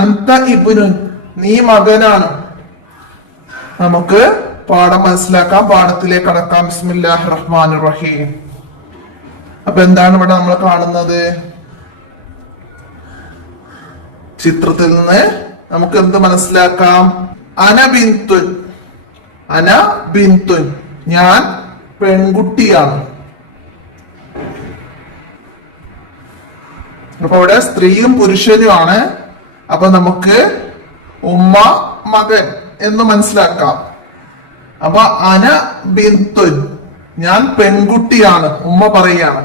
അന്ത ഇബ്നുൻ, നീ മകനാണ്. നമുക്ക് പാഠം മനസ്സിലാക്കാം, പാഠത്തിലേക്ക് കടക്കാം. ബിസ്മില്ലാഹിർ റഹ്മാനിർ റഹീം. അപ്പൊ എന്താണ് ഇവിടെ നമ്മൾ കാണുന്നത്? ചിത്രത്തിൽ നിന്ന് നമുക്ക് എന്ത് മനസ്സിലാക്കാം? അന ബിന്തുൻ, അന ബിന്തുൻ, ഞാൻ പെൺകുട്ടിയാണ്. അപ്പൊ ഇവിടെ സ്ത്രീയും പുരുഷനുമാണ്. അപ്പൊ നമുക്ക് ഉമ്മ മകൻ എന്ന് മനസ്സിലാക്കാം. അപ്പൊ അന ബിന്തുൻ, ഞാൻ പെൺകുട്ടിയാണ്. ഉമ്മ പറയാണ്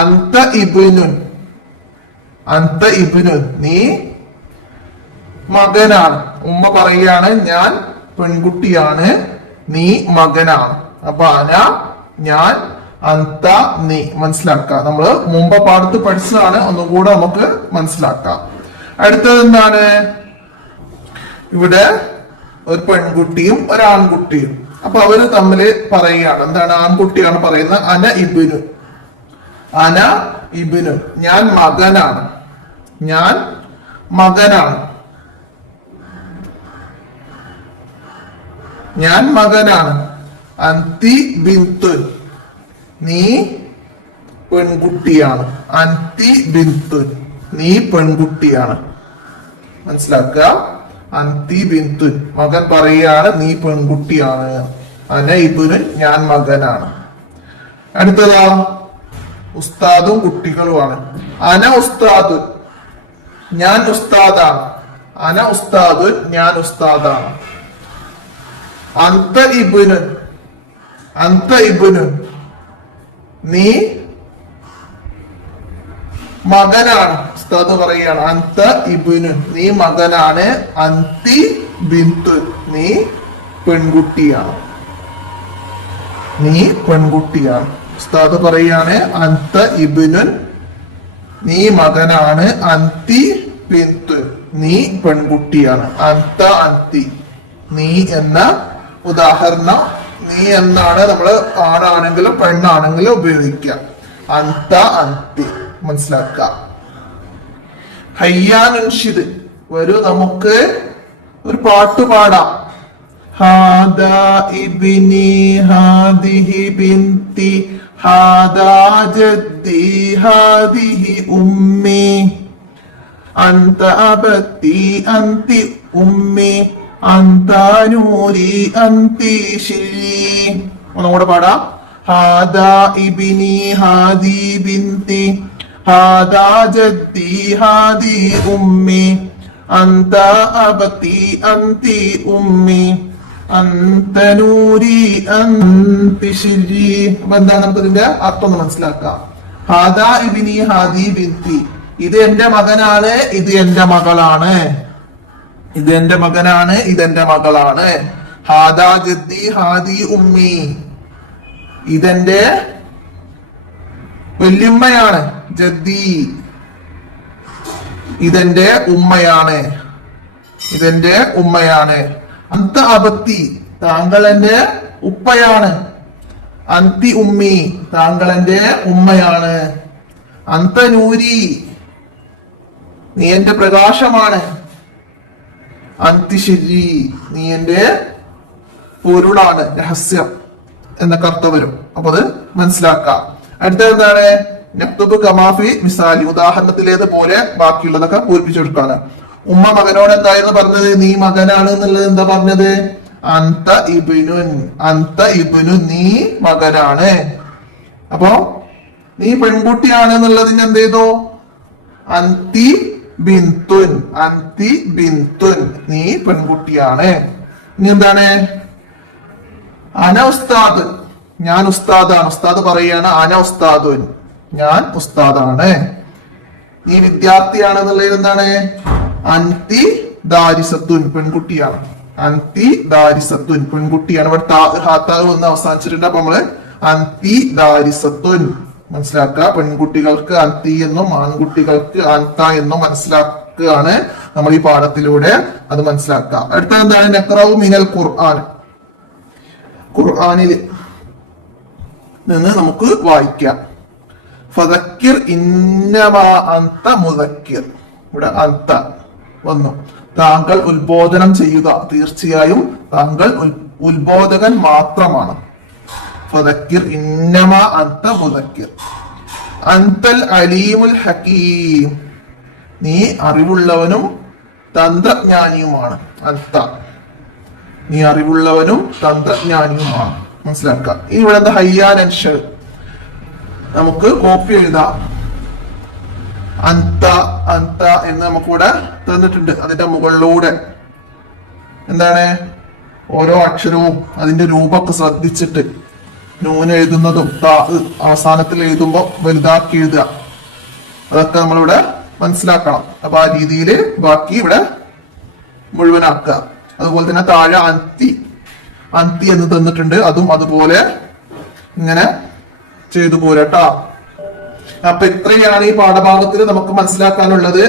അന്ത ഇബ്നുൻ, അന്ത ഇബ്നുൻ, നീ മകനാണ്. ഉമ്മ പറയാണ് ഞാൻ പെൺകുട്ടിയാണ്, നീ മകനാണ്. അപ്പൊ അന ഞാൻ, അന്ത നീ. മനസ്സിലാക്കാം, നമ്മള് മുമ്പ് പാഠത്ത് പഠിച്ചതാണ്, ഒന്നുകൂടെ നമുക്ക് മനസ്സിലാക്കാം. അടുത്തത് എന്താണ്? ഇവിടെ ഒരു പെൺകുട്ടിയും ഒരു ആൺകുട്ടിയും. അപ്പൊ അവര് തമ്മില് പറയുകയാണ്. എന്താണ്? ആൺകുട്ടിയാണ് പറയുന്നത് അന ഇബ്നു, അന ഇബ്നു, ഞാൻ മകനാണ്, ഞാൻ മകനാണ്, ഞാൻ മകനാണ്. അന്തി ബിന്തുൻ, നീ പെൺകുട്ടിയാണ്. അന്തി ബിന്തുൻ, നീ പെൺകുട്ടിയാണ്. മനസ്സിലാക്കുക, അന്തി ബിന്തുൻ, മകൻ പറയുകയാണ് നീ പെൺകുട്ടിയാണ്. അന ഇബ്നുൻ, ഞാൻ മകനാണ്. അടുത്തതാ ഉസ്താദും കുട്ടികളുമാണ്. അന ഉസ്താദുൻ, ഞാൻ ഉസ്താദാണ്. അന ഉസ്താദുൻ, ഞാൻ ഉസ്താദാണ്. അന്ത ഇബ്നുൻ, അന്ത ഇബ്നുൻ, നീ മകനാണ്. ഉസ്താദ് പറയുകയാണ് അന്ത ഇബ്നുൻ, നീ മകനാണ്. അന്തി ബിന്തുൻ, നീ പെൺകുട്ടിയാണ്, നീ പെൺകുട്ടിയാണ്. ഉസ്താദ് പറയാണ് അന്ത ഇബ്നുൻ, നീ മകനാണ്. അന്തി ബിന്തുൻ, നീ പെൺകുട്ടിയാണ്. അന്ത അന്തി, നീ എന്ന ഉദാഹരണം നീ എന്നാണ് നമ്മള് ആണാണെങ്കിലും പെണ്ണാണെങ്കിലും ഉപയോഗിക്കുക. അന്ത അന്തി. മനസ്സിലാക്കുക. ഹയ്യാനുൻഷിദ്, വരൂ നമുക്ക് ഒരു പാട്ട് പാടാം. ഹാദാ ഇബ്നി ഹാദിഹി ബിന്തി ഹാദാ ജദ്ദി ഹാദിഹി ഉമ്മി അന്ത അബത്തി അന്തി ഉമ്മി അന്ത നൂരി അന്തി ശിരി. ഒന്നുകൂടെ പാടാം. ഹാദാ ഇബ്നി ഹാദി ബിന്തി ഹാദാ ജദ്ദി ഹാദി ഉമ്മി അന്ത അബത്തി അന്തി ഉമ്മി അന്ത നൂരി അന്തി ശിരി. അപ്പൊ എന്താണ് നമുക്ക് ഇതിന്റെ അർത്ഥം ഒന്ന് മനസ്സിലാക്കാം. ഹാദാ ഇബ്നി ഹാദി ബിന്തി, ഇത് എന്റെ മകനാണ്, ഇത് എന്റെ മകളാണ്. ഇത് എന്റെ മകനാണ്, ഇതെന്റെ മകളാണ്. ഹാദാ ജദ്ദി ഹാദി ഉമ്മി, ഇതെന്റെ വല്യമ്മയാണ്. ജദ്ദി, ഇതെന്റെ ഉമ്മയാണ്, ഇതെന്റെ ഉമ്മയാണ്. അന്ത അബത്തി, താങ്കൾ എന്റെ ഉപ്പയാണ്. അന്തി ഉമ്മി, താങ്കൾ എന്റെ ഉമ്മയാണ്. അന്ത നൂരി, നീ എന്റെ പ്രകാശമാണ്. അന്തി ശരി, നീ എന്റെ പൊരുളാണ്, രഹസ്യം എന്നൊക്കെ അർത്ഥം വരും. അപ്പൊ അത് മനസ്സിലാക്കാം. അടുത്തത് എന്താണ്? നക്തുബ് കമാഫി മിസാലി, ഉദാഹരണത്തിലേതുപോലെ ബാക്കിയുള്ളതൊക്കെ പൂരിപ്പിച്ചെടുക്കാണ്. ഉമ്മ മകനോട് എന്തായിരുന്നു പറഞ്ഞത്? നീ മകനാണ് എന്നുള്ളത് എന്താ പറഞ്ഞത്? അന്ത ഇബ്നുൻ, അന്ത ഇബ്നുൻ, നീ മകനാണ്. അപ്പോ നീ പെൺകുട്ടിയാണ് എന്നുള്ളതിന് എന്ത് ചെയ്തു? അന്തി ബിന്തുൻ, അന്തി ബിന്തുൻ, നീ പെൺകുട്ടിയാണ്. ഇനി എന്താണ്? അന ഉസ്താദ്, ഞാൻ ഉസ്താദാണ്. ഉസ്താദ് പറയാണ് അന ഉസ്താദുൻ, ഞാൻ ഉസ്താദാണ്. നീ വിദ്യാർത്ഥിയാണ് എന്നുള്ളത് എന്താണ്? അന്തി ദാരിസത്തുൻ, പെൺകുട്ടിയാണ്. അന്തി ദാരിസത്തുൻ, പെൺകുട്ടിയാണ്. ഇവിടെ ഹാത്താവ് ഒന്ന് അവസാനിച്ചിട്ടുണ്ട്. അപ്പൊ നമ്മള് അന്തി ദാരിസത്തുൻ മനസ്സിലാക്കുക. പെൺകുട്ടികൾക്ക് അന്തി എന്നും ആൺകുട്ടികൾക്ക് അന്ത എന്നും മനസ്സിലാക്കുകയാണ് നമ്മൾ ഈ പാഠത്തിലൂടെ. അത് മനസ്സിലാക്കുക. അടുത്ത എന്താണ്? നഖ്റഉ മിനൽ ഖുർആൻ, ഖുർആനിൽ നിന്ന് നമുക്ക് വായിക്കാം. ഫദക്കിർ ഇന്നമാ അന്ത മുദക്കിർ, ഇവിടെ അന്ത വന്നു. താങ്കൾ ഉത്ബോധനം ചെയ്യുക, തീർച്ചയായും താങ്കൾ ഉത്ബോധകൻ മാത്രമാണ്. ഫദക്കിർ ഇന്നമ അന്ത മുദക്കിർ അന്തൽ അലീമുൽ ഹകീം, നീ അറിവുള്ളവനും തന്ത്രജ്ഞാനിയുമാണ്. അന്ത, നീ അറിവുള്ളവനും തന്ത്രജ്ഞാനിയുമാണ്. മനസ്സിലാക്കുക. ഇനി ഇവിടെ എന്താ ഹയ്യാൻ അൻഷ്, നമുക്ക് കോപ്പി എഴുതാം. അന്ത അന്ത എന്ന് നമുക്കിവിടെ തന്നിട്ടുണ്ട്. അതിന്റെ മുകളിലൂടെ എന്താണ് ഓരോ അക്ഷരവും അതിന്റെ രൂപമൊക്കെ ശ്രദ്ധിച്ചിട്ട് നൂന് എഴുതുന്നതും അവസാനത്തിൽ എഴുതുമ്പോ വലുതാക്കി എഴുതുക, അതൊക്കെ നമ്മളിവിടെ മനസ്സിലാക്കണം. അപ്പൊ ആ രീതിയിൽ ബാക്കി ഇവിടെ മുഴുവനാക്കുക. അതുപോലെ തന്നെ താഴെ അന്തി അന്തി എന്ന് തന്നിട്ടുണ്ട്, അതും അതുപോലെ ഇങ്ങനെ ചെയ്തു പോരട്ടാ. അപ്പൊ ഇത്രയാണ് ഈ പാഠഭാഗത്തിൽ നമുക്ക് മനസ്സിലാക്കാനുള്ളത്.